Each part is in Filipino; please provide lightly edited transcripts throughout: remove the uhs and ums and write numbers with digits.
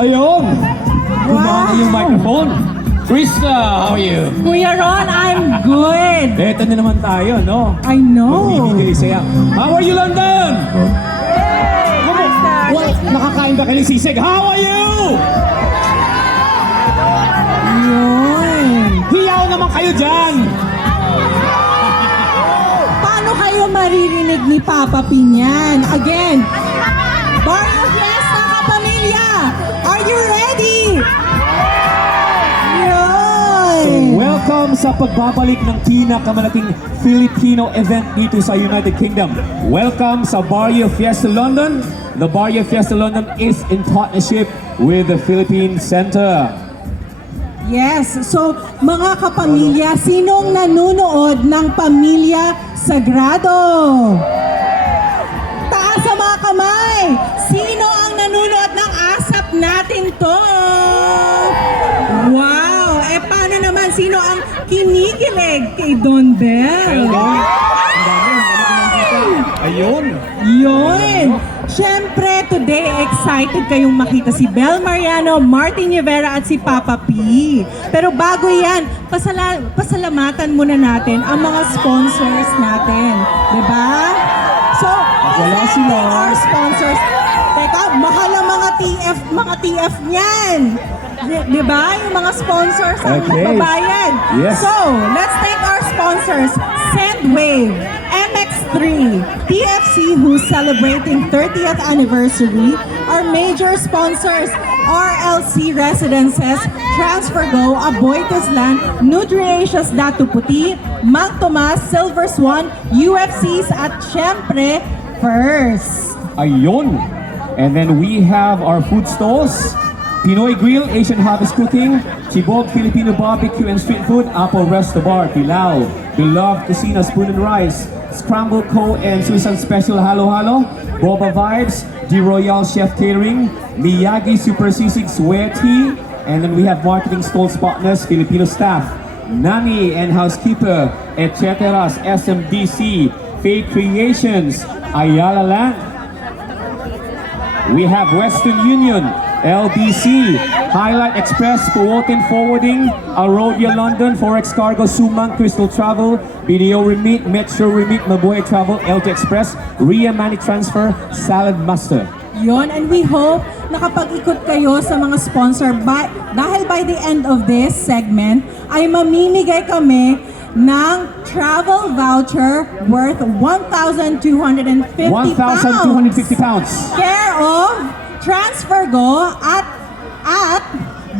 Ayun! Gumana yung microphone. Krista, how are you? Kuya Ron, I'm good. Eto na naman tayo, no? I know. Magbibigay saya. How are you, London? What? Nakakain ba kayo ng sisig? How are you? Yun. Hiyaw naman kayo dyan! Paano kayo maririnig ni Papa Pinyan? Again, Barrio Fiesta Kapamilya, are you ready? Yun. Welcome sa pagbabalik ng pinakamalaking Filipino event dito sa United Kingdom. Welcome sa Barrio Fiesta London. The Barrio Fiesta London is in partnership with the Philippine Center. Yes, so mga kapamilya, sinong nanunood ng Pamilya Sagrado? Taas sa mga kamay! Sino ang nanunood ng ASAP natin to? Wow! Eh paano naman, sino ang kinikilig kay Don Bell? Ayun! Yun! Siyempre, today, excited kayong makita si Bel Mariano, Martin Rivera at si Papa P. Pero bago yan, pasalamatan muna natin ang mga sponsors natin. Diba? So, Wala sila. our sponsors. Teka, mahal ang mga TF niyan. Diba? Yung mga sponsors ang Okay. magbabayad. Yes. So, let's thank our sponsors. Sendwave, MX3, TFC, who's celebrating 30th anniversary. Our major sponsors, RLC Residences, TransferGo, Aboitesland, Nutriatious Datu Puti, Mang Tomas, Silver Swan, UFCs, at syempre, First. Ayun! And then we have our food stalls. Pinoy Grill, Asian Harvest Cooking, Chibog Filipino Barbecue and Street Food, Apple Resto Bar, Pilao, Beloved Kusina Spoon and Rice, Scramble Co. and Susan Special Halo Halo, Boba Vibes, D Royal Chef Catering, Miyagi Super Sisig Swear Tea, and then we have marketing stalls partners, Filipino staff, Nani and Housekeeper, etc. SMDC, Fake Creations, Ayala Land. We have Western Union, LBC, Highlight Express, Puwotin Forwarding, Arodia London, Forex Cargo, Sumang, Crystal Travel, BDO Remit, Metro Remit, Mabuhay Travel, LT Express, Ria Money Transfer, Salad Master. Yon, and we hope nakapag-ikot kayo sa mga sponsor dahil by the end of this segment ay mamimigay kami ng travel voucher worth 1,250 £1,250. care of TransferGo at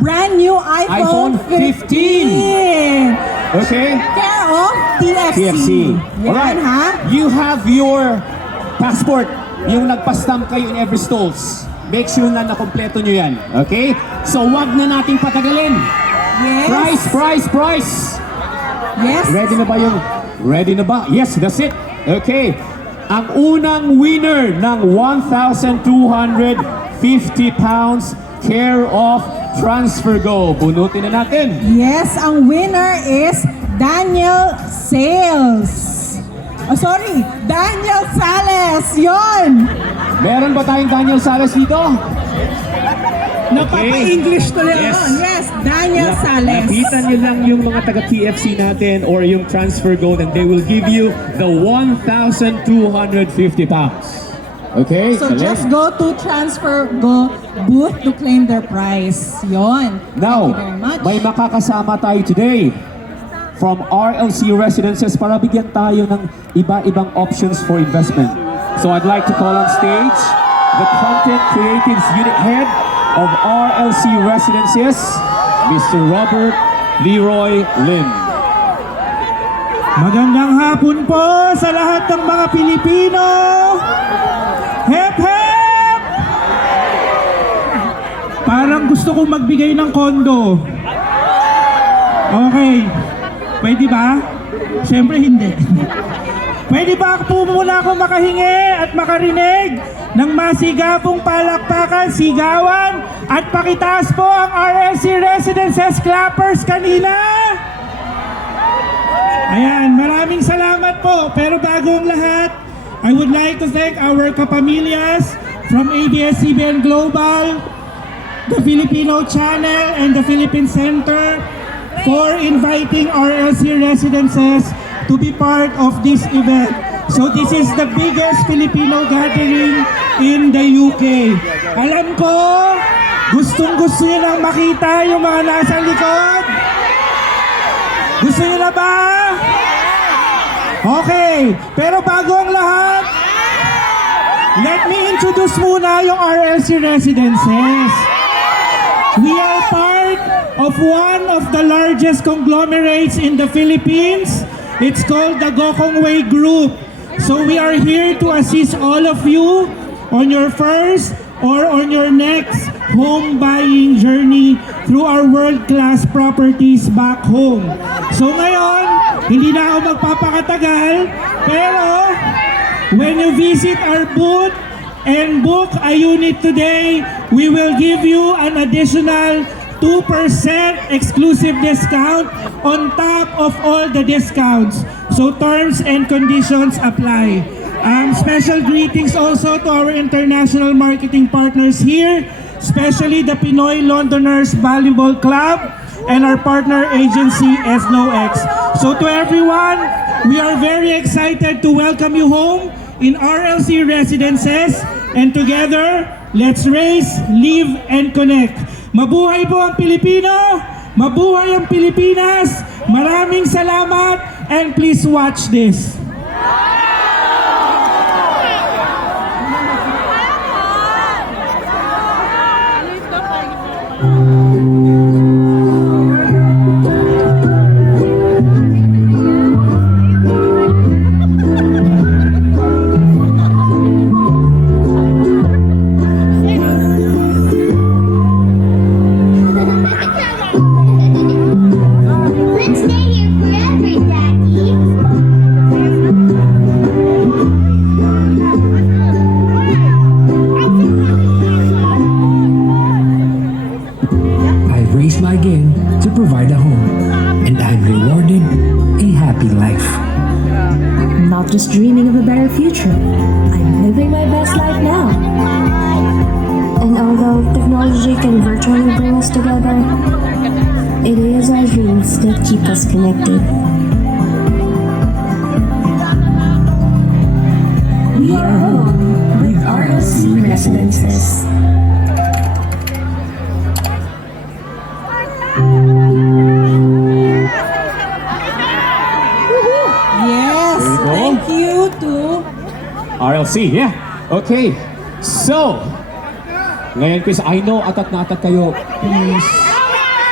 brand new iPhone 15. Okay? Care of TFC. TFC. Yan, Alright. ha? You have your passport. Yung nagpa-stamp kayo in every stalls. Make sure na nakompleto nyo yan. Okay? So wag na nating patagalin. Yes. Price! Yes. Ready na ba yung... Ready na ba? Yes, that's it. Okay. Ang unang winner ng £1,250 care of TransferGo. Bunutin na natin. Yes, ang winner is Daniel Daniel Sales. Yon. Meron ba tayong Daniel Sales dito? Napapa-English tuloy. Yes. Yes, Daniel Sales. Lapitan nyo lang yung mga taga-TFC natin or yung TransferGo and they will give you the £1,250. Okay? So just go to TransferGo booth to claim their prize. Yon. Now, Thank you very much. may makakasama tayo today from RLC Residences para bigyan tayo ng iba-ibang options for investment. So I'd like to call on stage the Content Creatives Unit Head of RLC Residences, Mr. Robert Leroy Lim. Magandang hapon po sa lahat ng mga Pilipino! Hep hep! Parang gusto kong magbigay ng kondo. Okay. Pwede ba? Siyempre hindi. Pwede ba po muna ako makahingi at makarinig ng masigapong palakpakan, sigawan at pakitaas po ang RLC Residences clappers kanina? Ayan, maraming salamat po. Pero bago ang lahat, I would like to thank our kapamilyas from ABS-CBN Global, the Filipino Channel and the Philippine Center for inviting RLC residences to be part of this event. So this is the biggest Filipino gathering in the UK. Alam ko, gustong-gusto nyo nang makita yung mga nasa likod. Gusto nyo na ba? Okay, pero bago ang lahat, let me introduce muna yung RLC residences. We are part of one of the largest conglomerates in the Philippines. It's called the Gokongwei Group. So we are here to assist all of you on your first or on your next home buying journey through our world-class properties back home. So ngayon, hindi na ako magpapakatagal, pero when you visit our booth and book a unit today, we will give you an additional 2% exclusive discount on top of all the discounts. So terms and conditions apply. Special greetings also to our international marketing partners here, especially the Pinoy Londoners Volleyball Club and our partner agency SNOX. So to everyone, we are very excited to welcome you home in RLC Residences, and together, let's raise, live, and connect. Mabuhay po ang Pilipino! Mabuhay ang Pilipinas! Maraming salamat, and please watch this. Let's stay here forever, Daddy. I raised my game to provide a home, and I'm rewarded a happy life. Not just dreaming of a better future. I'm living my best life now. And although technology can virtually bring us together, it is our dreams that keep us connected. We are home with RLC Residences. Yes, There you go. thank you to RLC, yeah. Okay. So, ngayon Chris, I know atat na atat kayo. Please,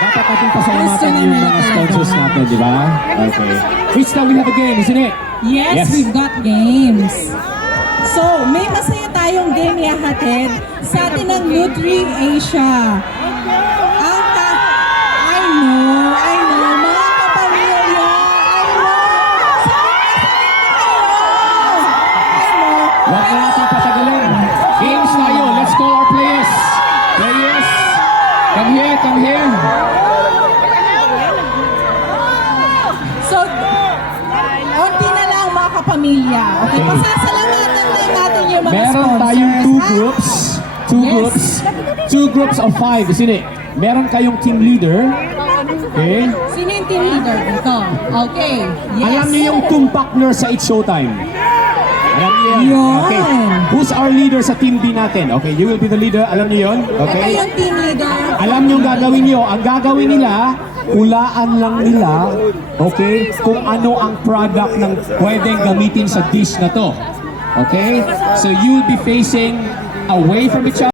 dapat ating pasalamatan Gusto yung naman mga talaga. sponsors natin, di ba? Okay. Chris, now we have a game, isn't it? Yes, we've got games. So, may masaya tayong game ihahatid sa atin ng Nutri-Asia. I know, mga kapamilya, Huwag na natin patagalin. Games tayo. Let's call our players. Players, come here, come here. So, onti na lang mga kapamilya. Okay, Okay. pasasalamatan lang natin yung mga Meron sponsors. tayong two ha? groups. Two Yes. groups. Two groups of 5, isn't it? Meron kayong team leader. Okay? Sino yung team leader dito? Okay, yes. Alam niyo yung tumpakner sa It's Showtime. Alam niyo yan. Yun. Okay. Who's our leader sa team B natin? Okay, you will be the leader. Alam niyo yun? Ito Okay? yung team leader. Alam niyo ang gagawin niyo. Ang gagawin nila, hulaan lang nila, okay, kung ano ang product ng pwedeng gamitin sa dish na to. Okay? So you'll be facing away from each other.